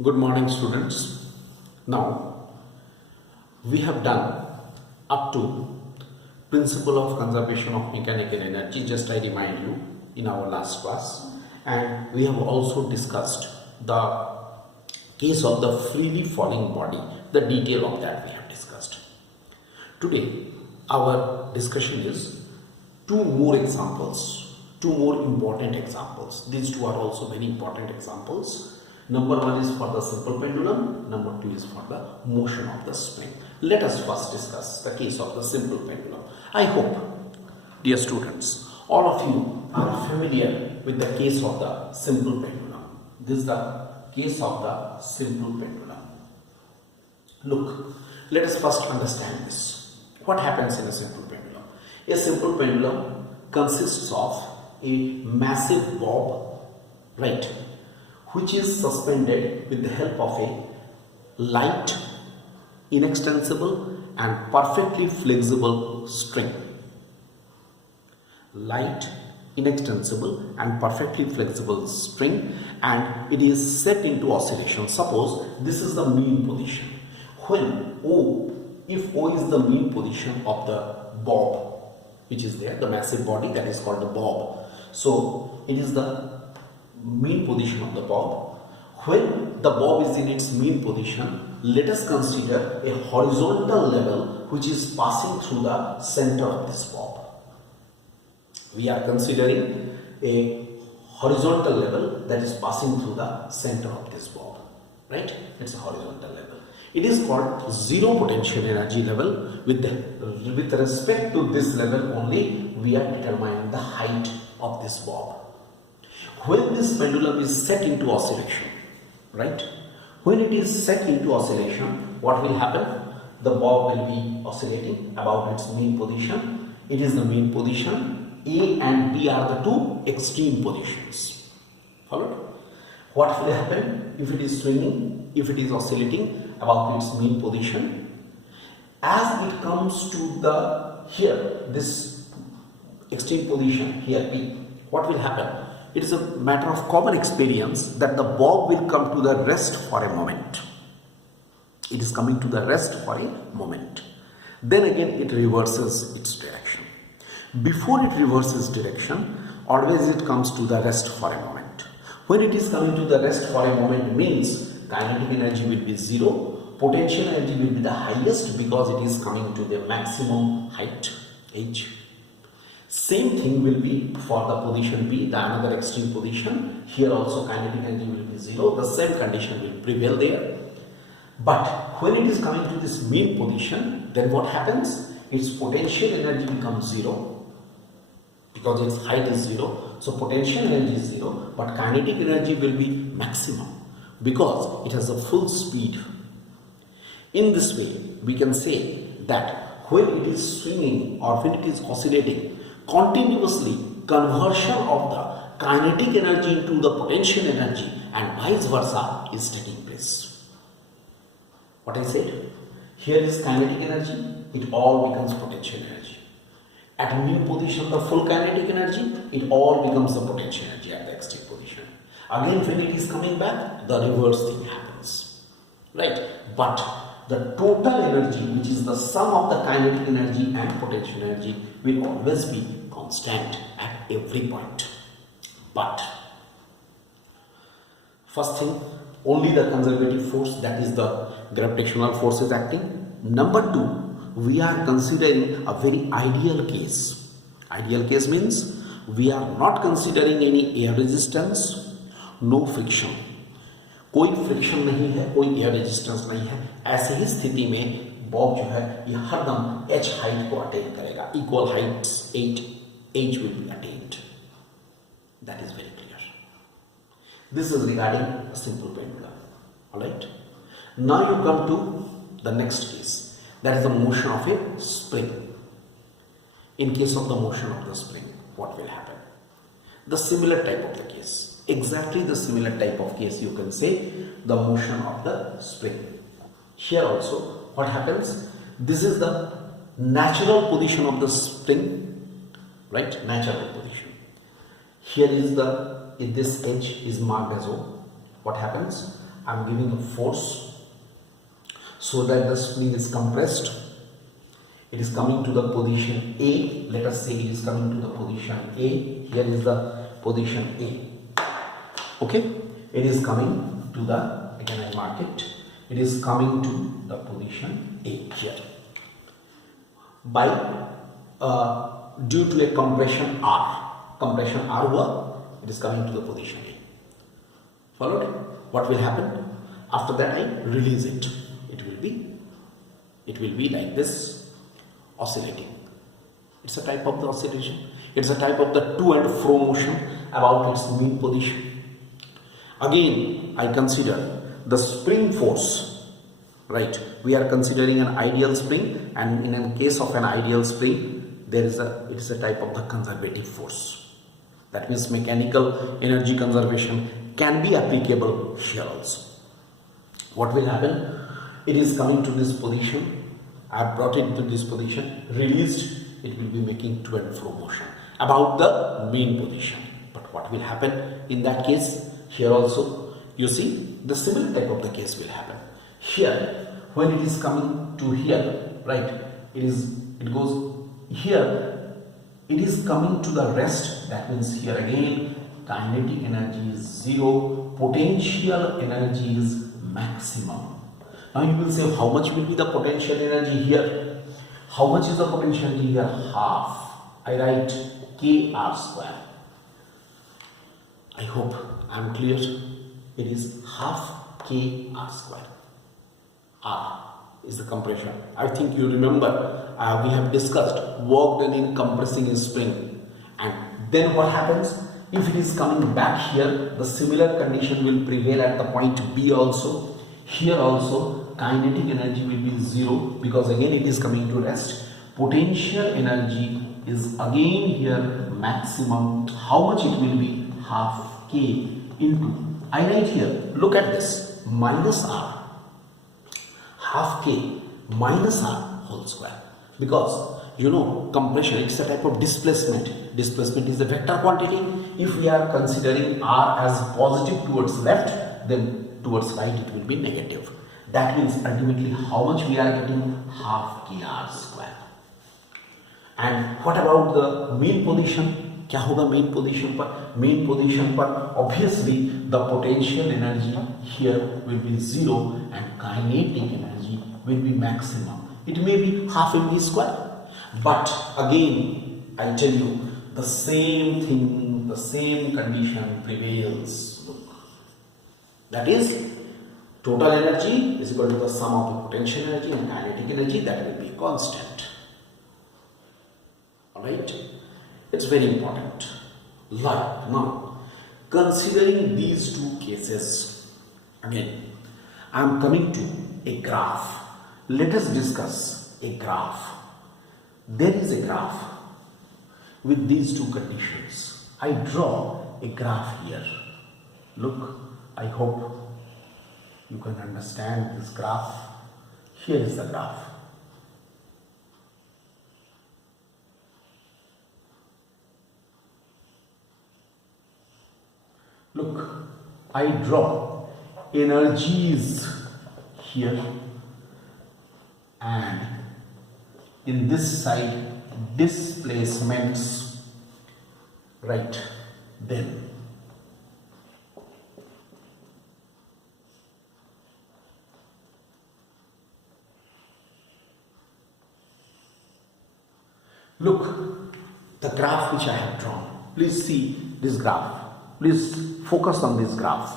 Good morning, students. Now, we have done up to principle of conservation of mechanical energy, just I remind you, in our last class, and we have also discussed the case of the freely falling body. The detail of that we have discussed. Today, our discussion is two more examples, two more important examples. These two are also very important examples. Number one is for the simple pendulum, number two is for the motion of the spring. Let us first discuss the case of the simple pendulum. I hope, dear students, all of you are familiar with the case of the simple pendulum. This is the case of the simple pendulum. Look, let us first understand this. What happens in a simple pendulum? A simple pendulum consists of a massive bob, right, which is suspended with the help of a light, inextensible and perfectly flexible string. Light, inextensible and perfectly flexible string, and it is set into oscillation. Suppose this is the mean position. When O, if O is the mean position of the bob, which is there, the massive body that is called the bob. So it is the mean position of the bob. When the bob is in its mean position, let us consider a horizontal level which is passing through the center of this bob. We are considering a horizontal level that is passing through the center of this bob, right? It's a horizontal level. It is called zero potential energy level. With respect to this level only, we are determining the height of this bob. When this pendulum is set into oscillation, right? When it is set into oscillation, what will happen? The bob will be oscillating about its mean position. It is the mean position. A and B are the two extreme positions. Followed? What will happen if it is swinging, if it is oscillating about its mean position? As it comes to the here, this extreme position here B, what will happen? It is a matter of common experience that the bob will come to the rest for a moment. It is coming to the rest for a moment. Then again it reverses its direction. Before it reverses direction, always it comes to the rest for a moment. When it is coming to the rest for a moment means kinetic energy will be zero, potential energy will be the highest because it is coming to the maximum height, h. Same thing will be for the position B, the another extreme position. Here also kinetic energy will be zero. The same condition will prevail there. But when it is coming to this mean position, then what happens? Its potential energy becomes zero because its height is zero. So potential energy is zero, but kinetic energy will be maximum because it has a full speed. In this way, we can say that when it is swinging or when it is oscillating, continuously conversion of the kinetic energy into the potential energy and vice versa is taking place. What I said? Here is kinetic energy, it all becomes potential energy. At a mean position, the full kinetic energy, it all becomes the potential energy at the extreme position. Again, when it is coming back, the reverse thing happens. Right? But the total energy, which is the sum of the kinetic energy and potential energy, will always be constant at every point. But first thing, only the conservative force, that is the gravitational force, is acting. Number two, we are considering a very ideal case. Ideal case means we are not considering any air resistance, no friction. कोई friction नहीं है, कोई air resistance नहीं है. ऐसे ही स्थिति में Bob जो है ये हरदम h हाइट को अटेन करेगा. Equal Heights h will be attained. That is very clear. This is regarding a simple pendulum. Alright. Now you come to the next case. That is the motion of a spring. In case of the motion of the spring, what will happen? The similar type of the case. Exactly the similar type of case, you can say the motion of the spring. Here also, what happens? This is the natural position of the spring, right? Natural position. Here is this edge is marked as O. What happens? I'm giving a force so that the spring is compressed. It is coming to the position A. Let us say it is coming to the position A. Here is the position A. Okay, it is coming to the, again I mark it, it is coming to the position A here. By due to a compression R हुआ, it is coming to the position A. Followed? What will happen? After that I release it. It will be like this, oscillating. It's a type of the oscillation. It's a type of the to and fro motion about its mean position. Again, I consider the spring force, right? We are considering an ideal spring, and in a case of an ideal spring, it is a type of the conservative force. That means mechanical energy conservation can be applicable here also. What will happen? It is coming to this position. I have brought it to this position, released, it will be making to and fro motion about the mean position. But what will happen in that case? Here also, you see, the similar type of the case will happen. Here, when it is coming to here, right, it goes here, it is coming to the rest. That means here again, kinetic energy is 0, potential energy is maximum. Now you will say, how much will be the potential energy here? How much is the potential energy here? Half. I write kr square. I hope I am clear. It is half kr square. R is the compression. I think you remember we have discussed work done in compressing a spring. And then what happens? If it is coming back here, the similar condition will prevail at the point B also. Here also, kinetic energy will be 0 because again it is coming to rest. Potential energy is again here maximum. How much it will be? Half K into, I write here, look at this, minus R. Half K minus R whole square. Because you know, compression, it's a type of displacement. Displacement is the vector quantity. If we are considering R as positive towards left, then towards right it will be negative. That means ultimately how much we are getting? Half kr square. And what about the mean position? क्या होगा mean position पर? Mean position पर obviously the potential energy here will be 0 and kinetic energy will be maximum. It may be half mv square. But again, I tell you, the same thing, the same condition prevails. Look. That is, total energy is equal to the sum of the potential energy and kinetic energy. That will be constant. Alright? It's very important. Like now, considering these two cases, again, I am coming to a graph. Let us discuss a graph. There is a graph with these two conditions. I draw a graph here. Look, I hope you can understand this graph. Here is the graph. Look, I draw energies here and in this side displacements, right? Then look, the graph which I have drawn. Please see this graph. Please focus on this graph.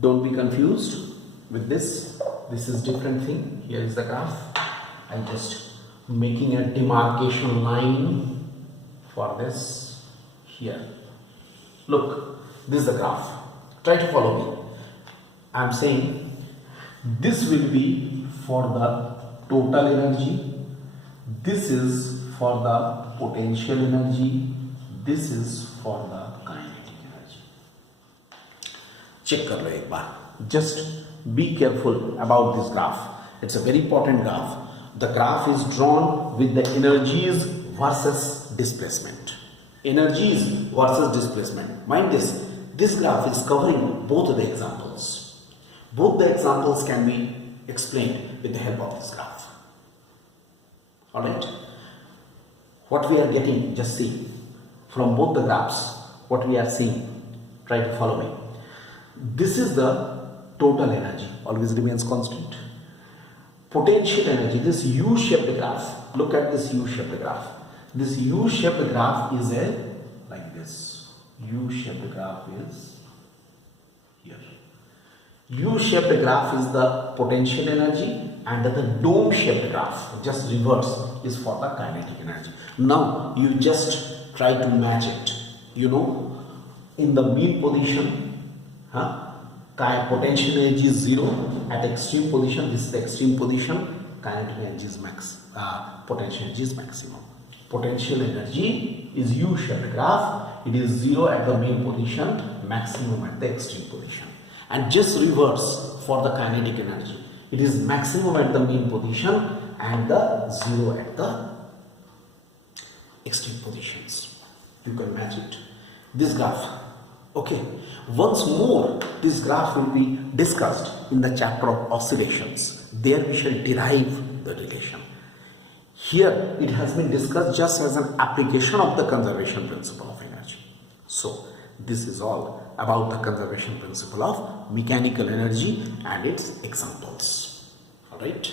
Don't be confused with this. This is different thing. Here is the graph. I just making a demarcation line for this here. Look, this is the graph. Try to follow me. I am saying this will be for the total energy. This is for the potential energy. This is for the kinetic energy. Check kar lo ek baar. Just be careful about this graph. It's a very important graph. The graph is drawn with the energies versus displacement. Energies versus displacement. Mind this graph is covering both of the examples. Both the examples can be explained with the help of this graph. Alright. What we are getting, just see, from both the graphs, what we are seeing, try to follow me. This is the total energy, always remains constant. Potential energy, this U-shaped graph, look at this U-shaped graph. This U-shaped graph is like this. U-shaped graph is here. U-shaped graph is the potential energy, and the dome-shaped graph, just reverse, is for the kinetic energy. Now you just try to match it. In the mean position, potential energy is 0. At extreme position, this is the extreme position, kinetic energy is max, potential energy is maximum. Potential energy is U-shaped graph. It is 0 at the mean position, maximum at the extreme position. And just reverse for the kinetic energy. It is maximum at the mean position and the 0 at the extreme positions. You can match it. This graph. Okay. Once more, this graph will be discussed in the chapter of oscillations. There we shall derive the relation. Here it has been discussed just as an application of the conservation principle of energy. So this is all about the conservation principle of mechanical energy and its examples. Alright.